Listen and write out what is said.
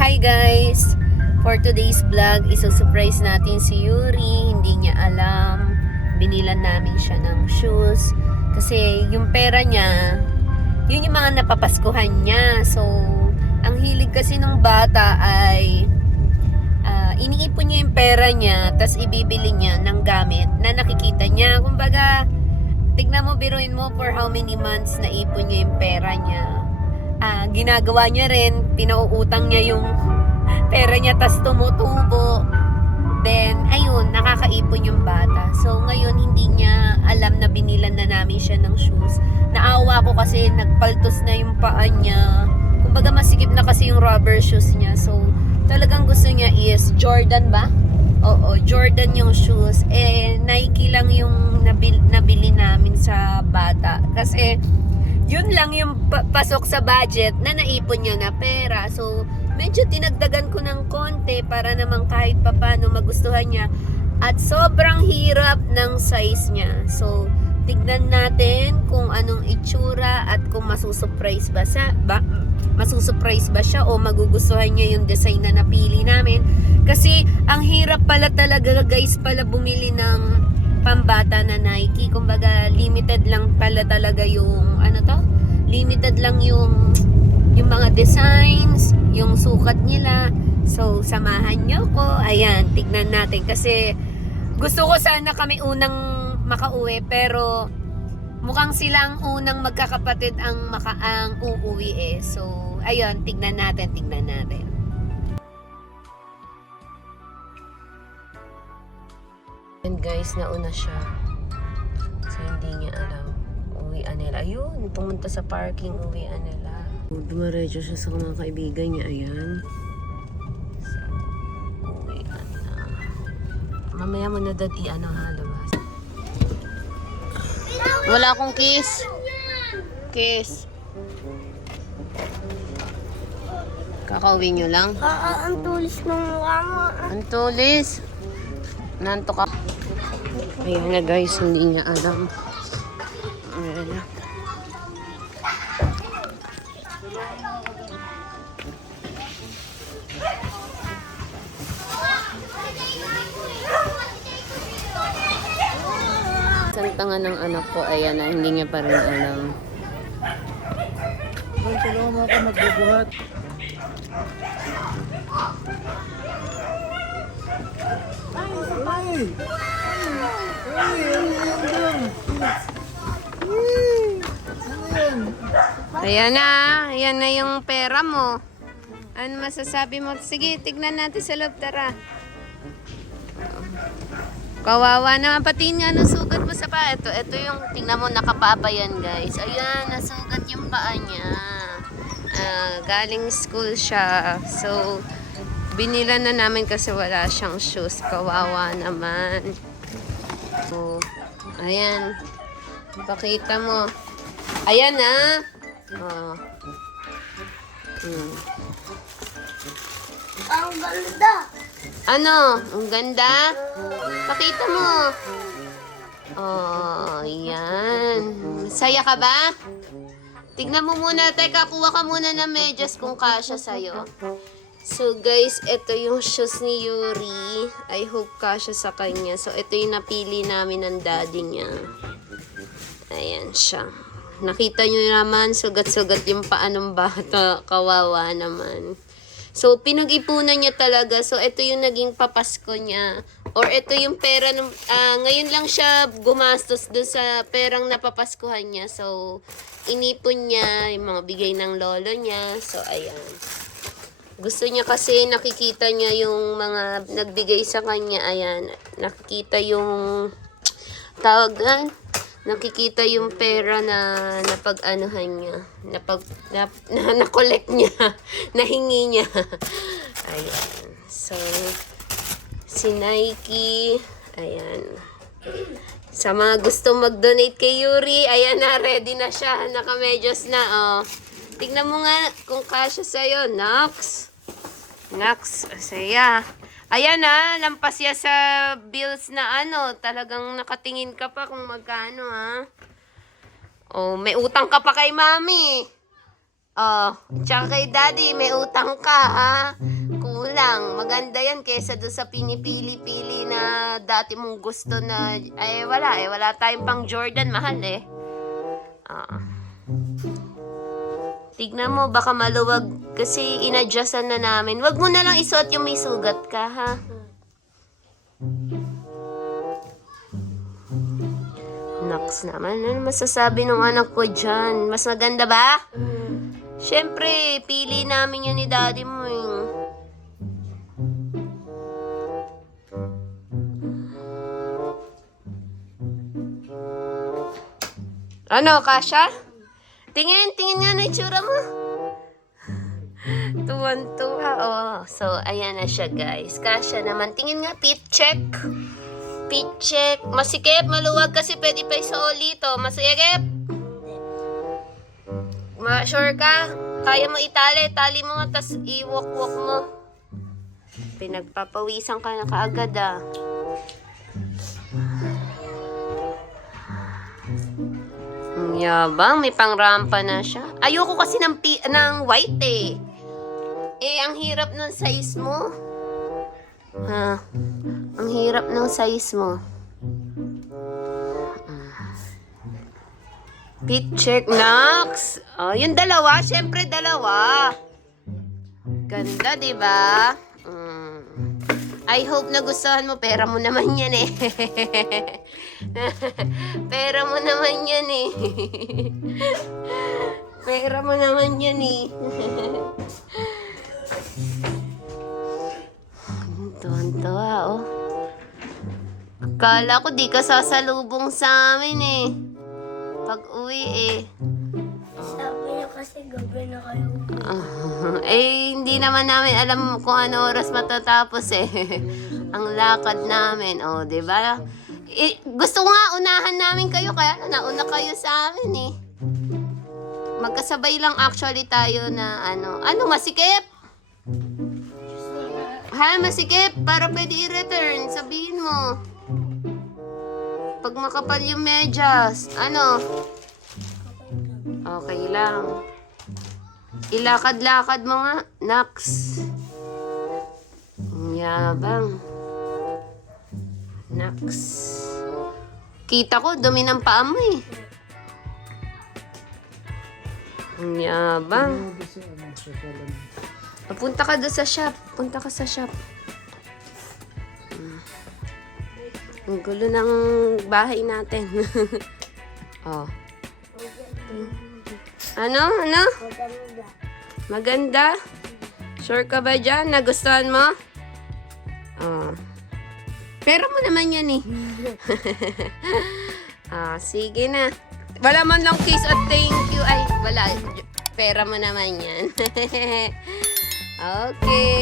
Hi guys! For today's vlog, iso-surprise natin si Yuri. Hindi niya alam. Binilan namin siya ng shoes. Kasi yung pera niya, yun yung mga napapaskuhan niya. So, ang hilig kasi ng bata ay iniipon niya yung pera niya, tas ibibili niya ng gamit na nakikita niya. Kumbaga, tignan mo, biruin mo for how many months na ipon niya yung pera niya. Ginagawa niya rin, pinauutang niya yung pera niya, tas tumutubo. Then, ayun, nakakaipon yung bata. So, ngayon, hindi niya alam na binilan na namin siya ng shoes. Naawa ko kasi nagpaltos na yung paa niya. Kumbaga, masikip na kasi yung rubber shoes niya. So, talagang gusto niya is Jordan ba? Oo, Jordan yung shoes. Nike lang yung nabili namin sa bata. Kasi, yun lang yung pasok sa budget na naipon niya na pera. So, medyo tinagdagan ko ng konti para naman kahit papano magustuhan niya. At sobrang hirap ng size niya. So, tignan natin kung anong itsura at kung masusurprise ba siya o magugustuhan niya yung design na napili namin. Kasi, ang hirap pala talaga guys pala bumili ng pambata na Nike. Kumbaga, limited lang pala talaga yung limited lang yung mga designs, yung sukat nila. So, samahan nyo ko. Ayan, tignan natin. Kasi, gusto ko sana kami unang makauwi, pero mukhang sila ang unang magkakapatid ang uuwi eh. So, ayun, tignan natin. And guys, nauna siya. So, hindi niya alam. Uwian nila. Ayun, pumunta sa parking, uwian nila. Dumaretso siya sa mga kaibigan niya. Ayan. So, uwian na. Mamaya mo na dad halabas. Wala akong kiss. Kiss. Kakauwi nyo lang? Ang tulis ng mukha mo. Ang tulis. Nanto ka. Ayan na guys, hindi niya alam. Ayan na. Santangan ng anak ko, ayan na, hindi niya pa rin alam. Tulungan mo ako magbubuhat. Ayan na yung pera mo. Ano masasabi mo? Sige, tignan natin sa loob, tara. Kawawa naman, pati nga nasugat mo sa paa. Ito yung, tingnan mo, nakapapa yan guys. Ayan, nasugat yung paa niya. Galing school siya. So, binila na namin kasi wala siyang shoes. Kawawa naman. So, ayan. Pakita mo. Ayan na. Oh. Ang ganda. Ano? Ang ganda? Pakita mo. Oh, yan. Saya ka ba? Tignan mo muna. Teka, kuha ka muna ng medyas kung kasya sa'yo. So guys, ito yung shoes ni Yuri. I hope kasya sa kanya. So ito yung napili namin ng daddy niya. Ayan siya. Nakita nyo naman, sugat-sugat yung paa ng bata. Kawawa naman. So pinag-ipunan niya talaga. So ito yung naging papasko niya. Or ito yung pera ng, ngayon lang siya gumastos doon sa perang napapaskuhan niya. So inipon niya yung mga bigay ng lolo niya. So ayan. Gusto niya kasi nakikita niya yung mga nagbigay sa kanya. Ayan, nakikita yung tawagan. Nakikita yung pera na napag-anuhan niya. Na-collect niya. Nahingi niya. Ayan. So, si Nike. Ayan. Sa mga gusto mag-donate kay Yuri, ayan na, ready na siya. Nakamedyos na, oh. Tignan mo nga kung kasya sa'yo, Nox. Saya. Ayan na, lampas ya sa bills na talagang nakatingin ka pa kung magkano Oh, may utang ka pa kay mami. Oh, tsaka kay daddy, may utang ka lang. Maganda yan kesa doon sa pinipili-pili na dati mong gusto na, wala tayong pang Jordan, mahal eh. Tignan mo, baka maluwag kasi inadjustan na namin. Wag mo na lang isuot yung may sugat ka, ha? Naks naman, ano masasabi ng anak ko dyan? Mas maganda ba? Siyempre, pili namin yan ni daddy mo eh. Ano, Kasha? Tingin nga na itsura mo. Tuwan-tuwa, oh. So, ayan na siya, guys. Kasha naman. Tingin nga, pit check. Pit check. Masikip, maluwag kasi pwede pa isuoli to. Masikip. Sure ka? Kaya mo itali. Tali mo nga, tas iwak-wak mo. Pinagpapawisan ka na kaagad, ah. Ang yabang, may pangrampa na siya. Ayoko kasi ng white eh. Ang hirap ng size mo. Ha? Ang hirap ng size mo. Fit check, Nox. Oh, yung dalawa, syempre dalawa. Ganda, di ba? I hope nagustuhan mo. Pera mo naman yan eh. Pera mo naman yan eh. Pera mo naman yan eh. Tuwan-tuwa, oh. Akala ko di ka sasalubong sa amin eh. Pag uwi eh. Sabi niya kasi gabi na kayo. Hindi naman namin alam kung ano oras matatapos eh. Ang lakad namin, oh, 'di ba? Gusto nga unahan namin kayo kaya nauna kayo sa amin eh. Magkasabay lang actually tayo na ano masikip. Ha, masikip para pwede i-return, sabihin mo. Pag makapal yung medyas, ano? Okay lang. Ilakad-lakad mo nga, Nax. Yabang. Nax. Kita ko, dumi ng paa mo eh. Yabang. Punta ka doon sa shop. Punta ka sa shop. Ang gulo ng bahay natin. Oh. Ano? Maganda. Maganda? Sure ka ba dyan? Nagustuhan mo? Oh. Pero mo naman yan eh. Sige na. Wala man lang kiss at thank you. Ay, wala. Pera mo naman yan. Okay.